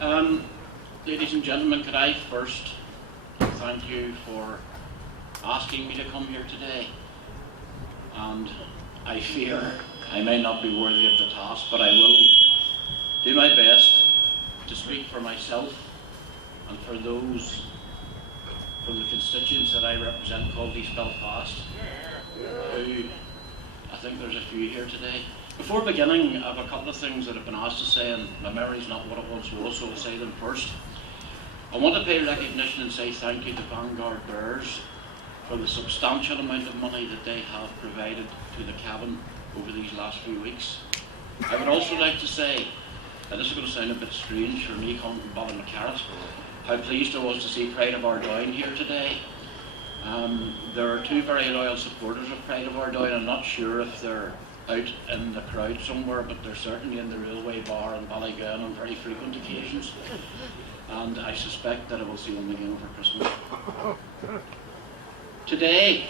Ladies and gentlemen, could I first thank you for asking me to come here today. And I fear I may not be worthy of the task, but I will do my best to speak for myself and for those from the constituents that I represent called East Belfast, who I think there's a few here today. Before beginning, I have a couple of things that I've been asked to say, and my memory's not what it once was, so I'll say them first. I want to pay recognition and say thank you to Woodvale Rd for the substantial amount of money that they have provided to the cabin over these last few weeks. I would also like to say, and this is going to sound a bit strange for me coming from Ballinmacarrett, how pleased I was to see Pride of Ardoyne here today. There are two very loyal supporters of Pride of Ardoyne. I'm not sure if they're out in the crowd somewhere, but they're certainly in the railway bar in Ballygowan on very frequent occasions. And I suspect that I will see them again over Christmas. Today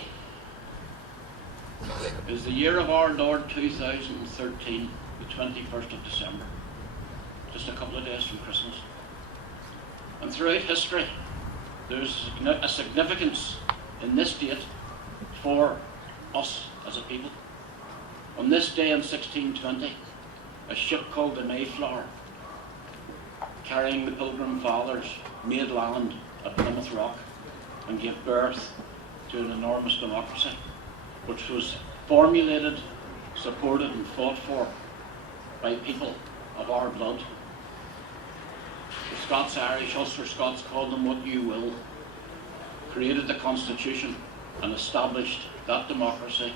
is the year of our Lord 2013, the 21st of December. Just a couple of days from Christmas. And throughout history, there's a significance in this date for us as a people. On this day in 1620, a ship called the Mayflower, carrying the Pilgrim Fathers, made land at Plymouth Rock and gave birth to an enormous democracy, which was formulated, supported and fought for by people of our blood. The Scots, Irish, Ulster Scots, call them what you will, created the Constitution and established that democracy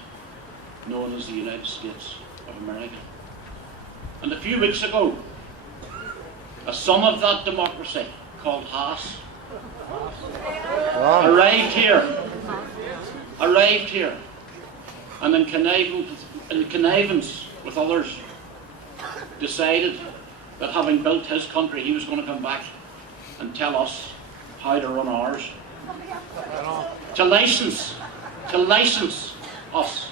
known as the United States of America. And a few weeks ago, a son of that democracy called Haas arrived here, and in connivance with others, decided that having built his country, he was going to come back and tell us how to run ours. To license us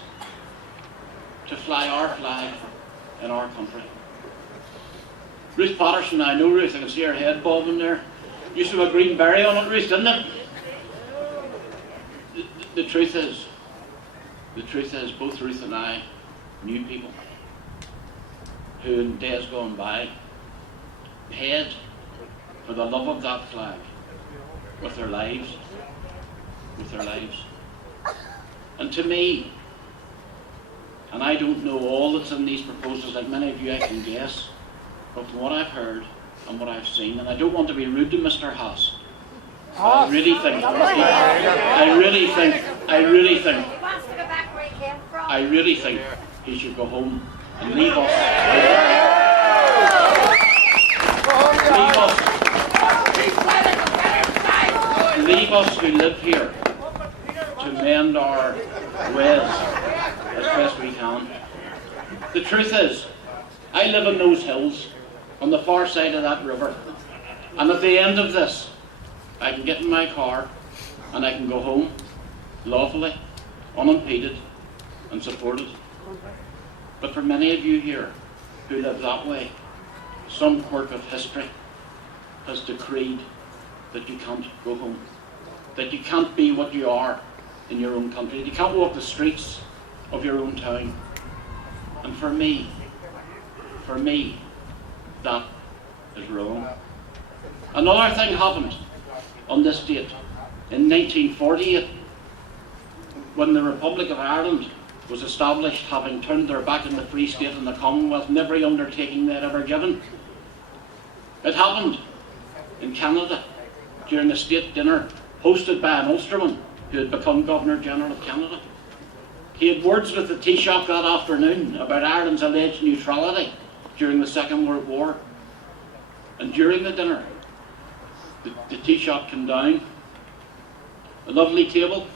to fly our flag in our country. Ruth Patterson, I know Ruth, I can see her head bobbing there. Used to have a green berry on it, Ruth, didn't it? The truth is, both Ruth and I knew people who in days gone by paid for the love of that flag with their lives. And to me, and I don't know all that's in these proposals, like many of you I can guess, but from what I've heard and what I've seen, and I don't want to be rude to Mr. Haas, but I really think he should go home and leave us who live here to mend our ways as best we can. The truth is, I live in those hills on the far side of that river, and at the end of this I can get in my car and I can go home lawfully, unimpeded and supported. But for many of you here who live that way, some quirk of history has decreed that you can't go home, that you can't be what you are in your own country, that you can't walk the streets of your own town. And for me, that is wrong. Another thing happened on this date in 1948, when the Republic of Ireland was established, having turned their back on the Free State and the Commonwealth and every undertaking they had ever given. It happened in Canada during a state dinner hosted by an Ulsterman who had become Governor General of Canada. He had words with the Taoiseach that afternoon about Ireland's alleged neutrality during the Second World War. And during the dinner, the Taoiseach came down, a lovely table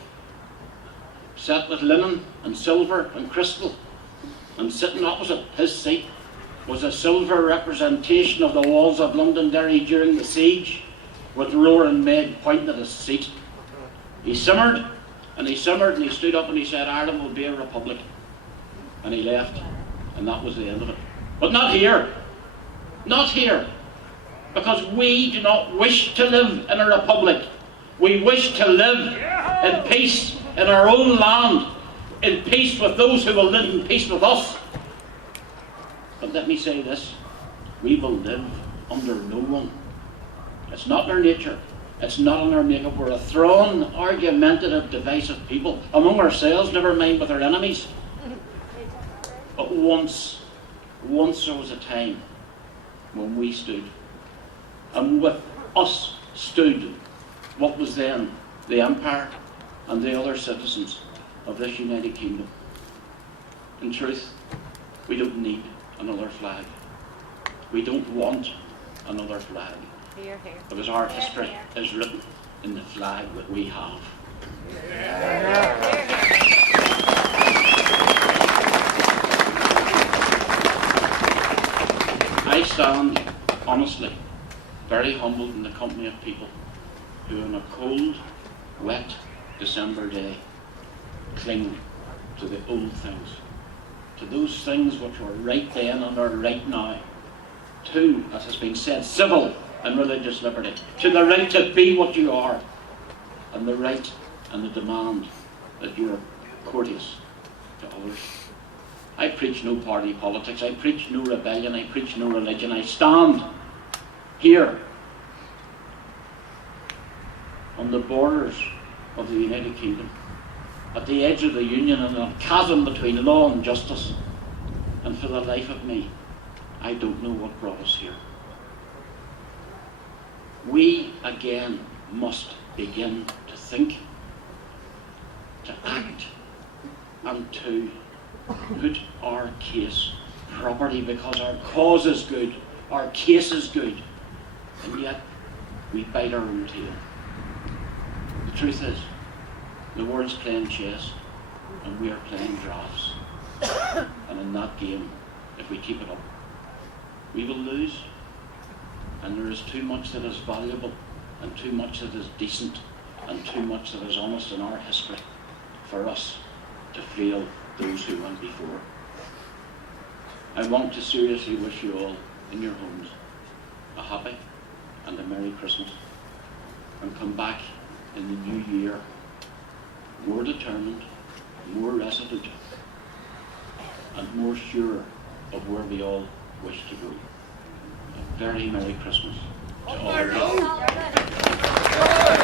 set with linen and silver and crystal, and sitting opposite his seat was a silver representation of the walls of Londonderry during the siege, with Roaring Meg pointing at his seat. He simmered and he stood up and he said, "Ireland will be a republic." And he left, and that was the end of it. But not here. Not here. Because we do not wish to live in a republic. We wish to live in peace in our own land, in peace with those who will live in peace with us. But let me say this, we will live under no one. It's not in our nature. It's not in our makeup. We're a thrown, argumentative, divisive people among ourselves, never mind with our enemies. But once there was a time when we stood, and with us stood what was then the Empire and the other citizens of this United Kingdom. In truth, we don't need another flag. We don't want another flag. Here, here. Because our history is written in the flag that we have. I stand, honestly, very humbled in the company of people who on a cold, wet December day cling to the old things, to those things which were right then and are right now, to, as has been said, civil and religious liberty, to the right to be what you are, and the right and the demand that you are courteous to others. I preach no party politics, I preach no rebellion, I preach no religion. I stand here on the borders of the United Kingdom, at the edge of the Union, and a chasm between law and justice. And for the life of me, I don't know what brought us here. We again must begin to think, to act, and to put our case properly, because our cause is good, our case is good, and yet we bite our own tail. The truth is, the world's playing chess, and we are playing drafts. And in that game, if we keep it up, we will lose. And there is too much that is valuable, and too much that is decent, and too much that is honest in our history for us to fail those who went before. I want to seriously wish you all in your homes a happy and a Merry Christmas, and come back in the new year more determined, more resolute, and more sure of where we all wish to go. A very Merry Christmas to all of you.